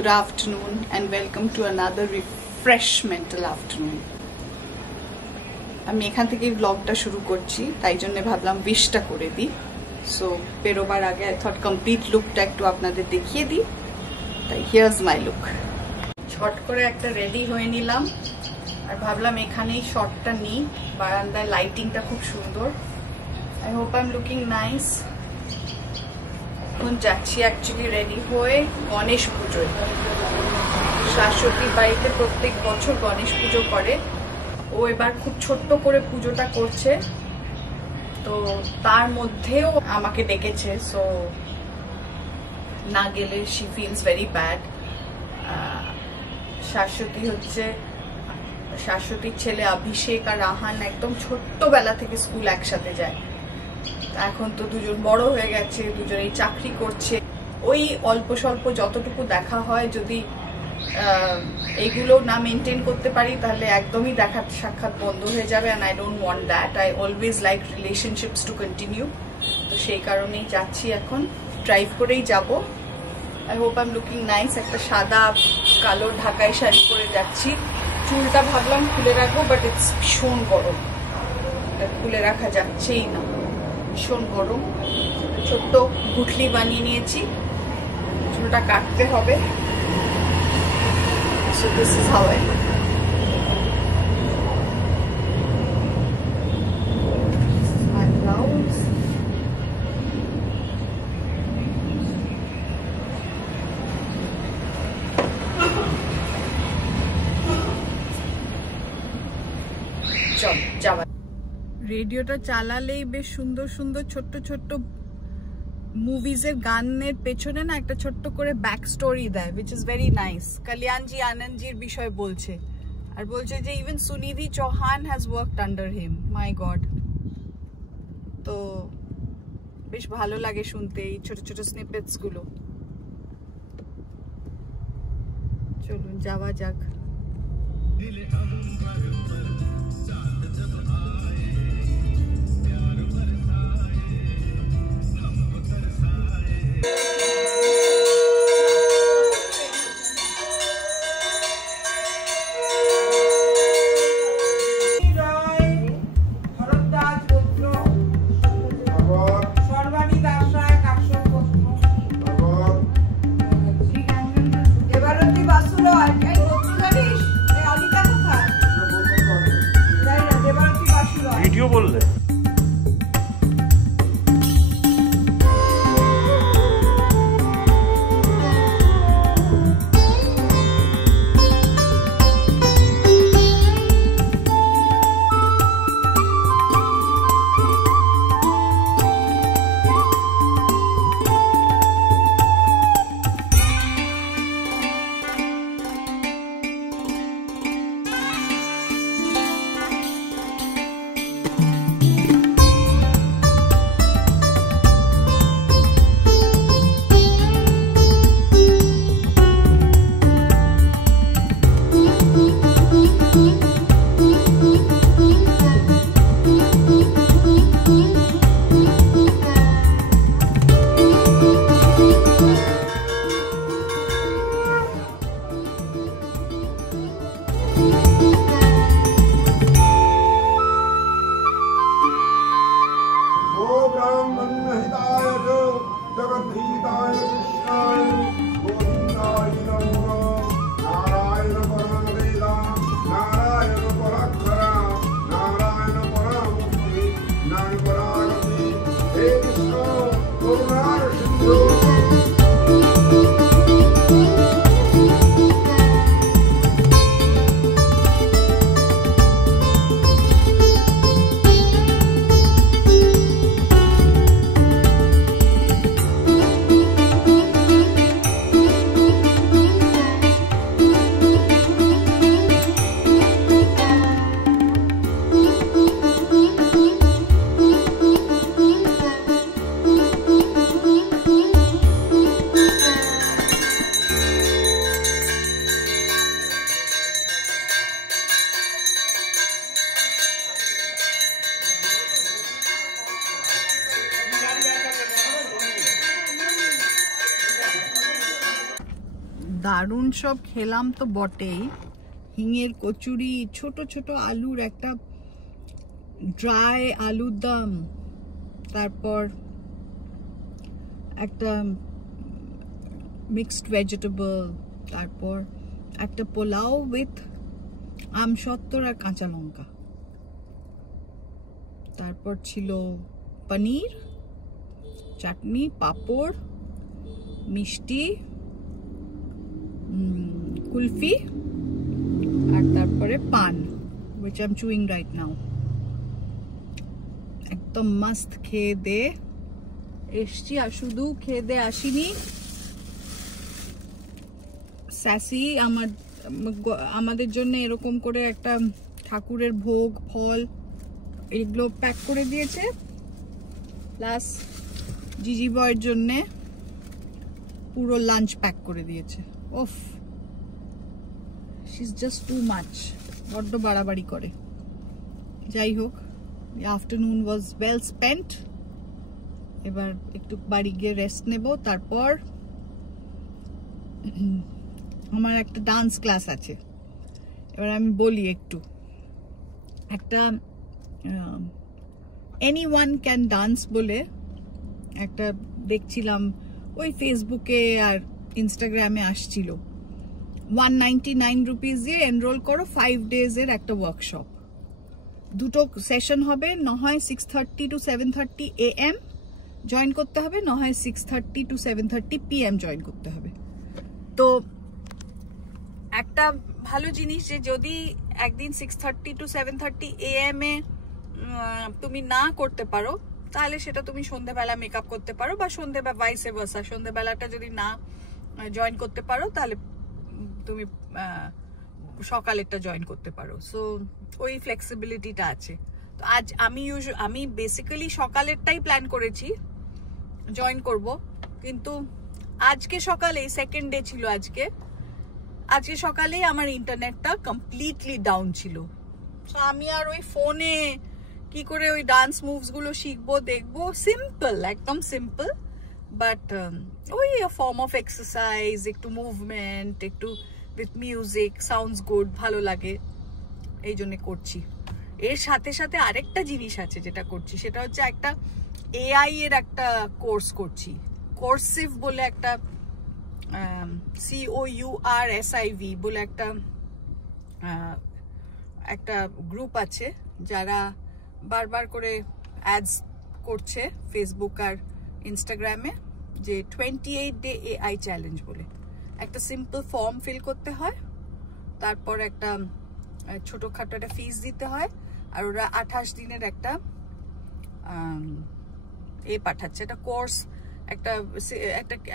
Good afternoon and welcome to another refreshmental afternoon. আমি এখান থেকে ব্লগটা শুরু করছি, তাই জন্য ভাবলাম উইশটা করে দিই। সো বেরোবার আগে আই থট কমপ্লিট লুকটা একটু আপনাদের দেখিয়ে দিই, তাই হিয়ার্স মাই লুক। ছট করে একটা রেডি হয়ে নিলাম আর ভাবলাম এখানেই শটটা নিই। বারান্দায় লাইটিংটা খুব সুন্দর। I hope I am looking nice. এখন যাচ্ছি অ্যাকচুয়ালি রেডি হয়ে গণেশ পুজোয়। শাশুড়ির বাড়িতে প্রত্যেক বছর গণেশ পুজো করে, ও এবার খুব ছোট্ট করে পুজোটা করছে, তো তার মধ্যেও আমাকে ডেকেছে। সো না গেলে শি ফিলস ভেরি ব্যাড। শাশ্বতীর ছেলে অভিষেক আর রাহান একদম ছোট্টবেলা থেকে স্কুল একসাথে যায়। এখন তো দুজন বড় হয়ে গেছে, দুজনেই চাকরি করছে। ওই অল্প স্বল্প যতটুকু দেখা হয়, যদি এগুলো না মেনটেন করতে পারি তাহলে একদমই দেখা সাক্ষাৎ বন্ধ হয়ে যাবে। And I don't want that. I always like relationships to continue. তো সেই কারণেই যাচ্ছি, এখন ড্রাইভ করেই যাব। I hope I am looking nice. একটা সাদা কালো ঢাকাই শাড়ি পরে যাচ্ছি। চুলটা ভাবলাম খুলে রাখবো, বাট ইটস ভীষণ গরম, খুলে রাখা যাচ্ছেই না, ভীষণ গরম। ছোট্ট গুটলি বানিয়ে নিয়েছি, চুলটা কাটতে হবে। So this is how I look. My blouse. চল যাবা। রেডিওটা চালালেই বেশ সুন্দর সুন্দর ছোট্ট ছোট্ট মুভিজের গানের পেছনে না একটা ছোট্ট করে ব্যাক স্টোরি দেয়, which is very nice. Kalyanji আনন্দজির বিষয় বলছে, আর বলছে যে even Sunidhi Chauhan has worked under him. My God. তো বেশ ভালো লাগে শুনতে এই ছোট ছোট স্নিপেটস গুলো। চলুন যাওয়া যাক। ভিডিও বললে দারুণ সব খেলাম তো বটেই। হিঙের কচুরি, ছোট ছোট আলুর একটা ড্রাই আলুর দম, তারপর একটা মিক্সড ভেজিটেবল, তারপর একটা পোলাও উইথ আমসত্তর আর কাঁচা লঙ্কা, তারপর ছিল পনির, চাটনি, পাঁপড়, মিষ্টি, কুলফি, আর তারপরে পান, which I'm chewing right now. একদম মস্ত খেয়ে দে এসছি। আর শুধু খেয়ে দে আসিনি, স্যাসি আমাদের জন্য এরকম করে একটা ঠাকুরের ভোগ, ফল এগুলো প্যাক করে দিয়েছে, প্লাস জিজি বয়ের জন্যে পুরো লাঞ্চ প্যাক করে দিয়েছে। ওফ, she is just too much, বড্ড বাড়াবাড়ি করে। যাই হোক, আফটারনুন ওয়াজ ওয়েল স্পেন্ট। এবার একটু বাড়ি গিয়ে রেস্ট নেব, তারপর আমার একটা ডান্স ক্লাস আছে। এবার আমি বলি একটু, একটা এনিওয়ান ক্যান ডান্স বলে একটা দেখছিলাম ওই ফেসবুকে আর ইনস্টাগ্রামে আসছিল। 199 রুপিস দিয়ে এনরোল করো 5 ডেজের একটা ওয়ার্কশপ। দুটো সেশন হবে, না হয় 6:30 to 7:30 AM জয়েন করতে হবে, না হয় 6:30 to 7:30 PM জয়েন করতে হবে। তো একটা ভালো জিনিস যে যদি একদিন 6:30 to 7:30 AM এ তুমি না করতে পারো, তাহলে সেটা তুমি সন্ধ্যেবেলা মেকআপ করতে পারো, বা সন্ধ্যে বা ভাইসে ভার্সা, সন্ধ্যেবেলাটা যদি না জয়েন করতে পারো তাহলে তুমি সকালেরটা জয়েন করতে পারো। সো ওই ফ্লেক্সিবিলিটিটা আছে। তো আজ আমি বেসিক্যালি সকালেরটাই প্ল্যান করেছি জয়েন করব, কিন্তু আজকে সকালে সেকেন্ড ডে ছিল, আজকে সকালেই আমার ইন্টারনেটটা কমপ্লিটলি ডাউন ছিল। সো আমি আর ওই ফোনে কি করে ওই ডান্স মুভস গুলো শিখবো, দেখবো, সিম্পল, একদম সিম্পল, বাট ওই ফর্ম অফ এক্সারসাইজ, একটু মুভমেন্ট, একটু উইথ মিউজিক, সাউন্ডস গুড, ভালো লাগে, এই জন্য করছি। এর সাথে সাথে আরেকটা জিনিস আছে যেটা করছি, সেটা হচ্ছে একটা এআই এর একটা কোর্স করছি। কোর্সিভ বলে একটা COURSIV বলে একটা গ্রুপ আছে, যারা বারবার করে অ্যাডস করছে ফেসবুক আর ইনস্টাগ্রামে, যে 28 ডে AI চ্যালেঞ্জ বলে একটা সিম্পল ফর্ম ফিল করতে হয়, তারপর একটা ছোটখাটো একটা ফিস দিতে হয়, আর ওরা 28 দিনের একটা পাঠাচ্ছে, একটা কোর্স,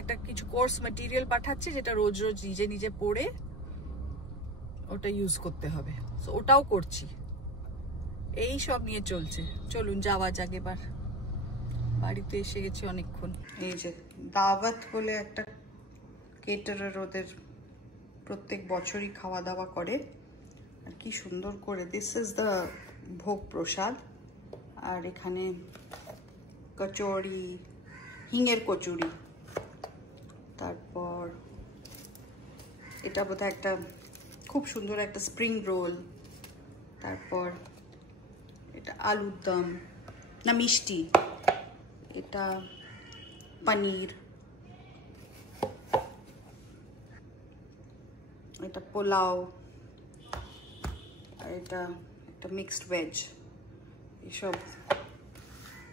একটা কিছু কোর্স ম্যাটেরিয়াল পাঠাচ্ছে, যেটা রোজ রোজ নিজে নিজে পড়ে ওটা ইউজ করতে হবে। সো ওটাও করছি, এই সব নিয়ে চলছে। চলুন যাওয়া যাক, এবার বাড়িতে এসে গেছি অনেকক্ষণ। এই যে দাওয়াত বলে একটা কেটারার, ওদের প্রত্যেক বছরই খাওয়া দাওয়া করে, আর কি সুন্দর করে, দিস ইজ দ্য ভোগ প্রসাদ। আর এখানে কচুরি, হিঙের কচুরি, তারপর এটা বোধহয় একটা খুব সুন্দর একটা স্প্রিং রোল, তারপর এটা আলুর দম না মিষ্টি, এটা পনির, এটা পোলাও, আর এটা একটা মিক্সড ভেজ, এসব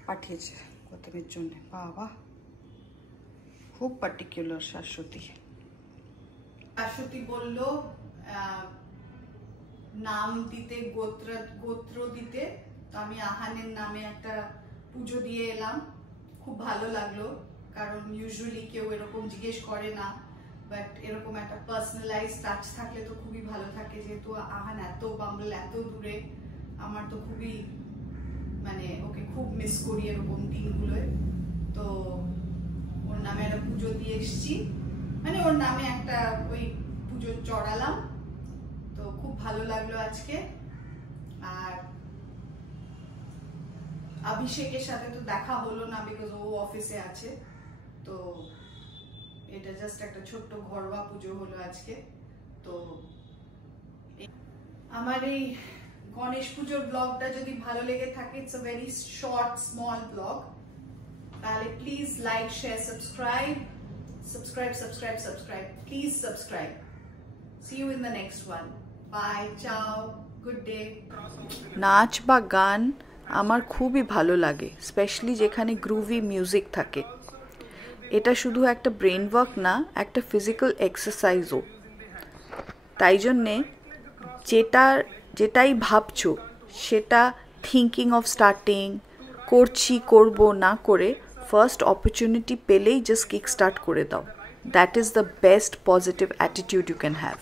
পাঠিয়েছে গৌতমের জন্য। বাবা, খুব পার্টিকুলার শাশ্বতী। শাশ্বতী বলল নাম দিতে, গোত্র দিতে, তো আমি আহানের নামে একটা পুজো দিয়ে এলাম। খুব ভালো লাগলো, কারণ ইউজুয়ালি কেউ এরকম জিজ্ঞেস করে না, বাট এরকম একটা পার্সোনালাইজ টাচ থাকলে তো খুবই ভালো থাকে। যেহেতু আহান এত বাম্বল, এত দূরে, আমার তো খুবই মানে ওকে খুব মিস করি এরকম দিনগুলোয়। তো ওর নামে একটা পুজো দিয়ে এসছি, মানে ওর নামে একটা ওই পুজো চড়ালাম, তো খুব ভালো লাগলো আজকে। আর অভিষেকের সাথে তো দেখা হলো না, বিকজ ও অফিসে আছে। তো এটা জাস্ট একটা ছোট্ট ঘরোয়া পুজো হলো আজকে। তো আমার এই গণেশ পুজোর ব্লগটা যদি ভালো লেগে থাকে, it's a very short small blog, তাহলে please like share subscribe please subscribe. See you in the next one. Bye, ciao, good day. নাচ বা গান আমার খুবই ভালো লাগে, স্পেশালি যেখানে গ্রুভি মিউজিক থাকে। এটা শুধু একটা ব্রেন ওয়ার্ক না, একটা ফিজিক্যাল এক্সারসাইজও। তাই জন্যে যেটাই ভাবছো সেটা থিঙ্কিং অফ স্টার্টিং করব না করে ফার্স্ট অপরচুনিটি পেলেই জাস্ট কিক স্টার্ট করে দাও। That is the best positive attitude you can have.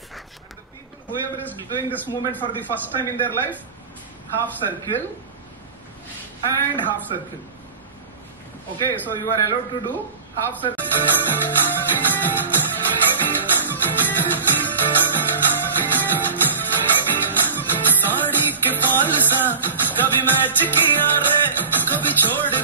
Whoever is doing this movement for the first time in their life, half circle and half circle. Okay, so you are allowed to do half circle. Sari के fall सा कभी match किया रे, कभी छोड़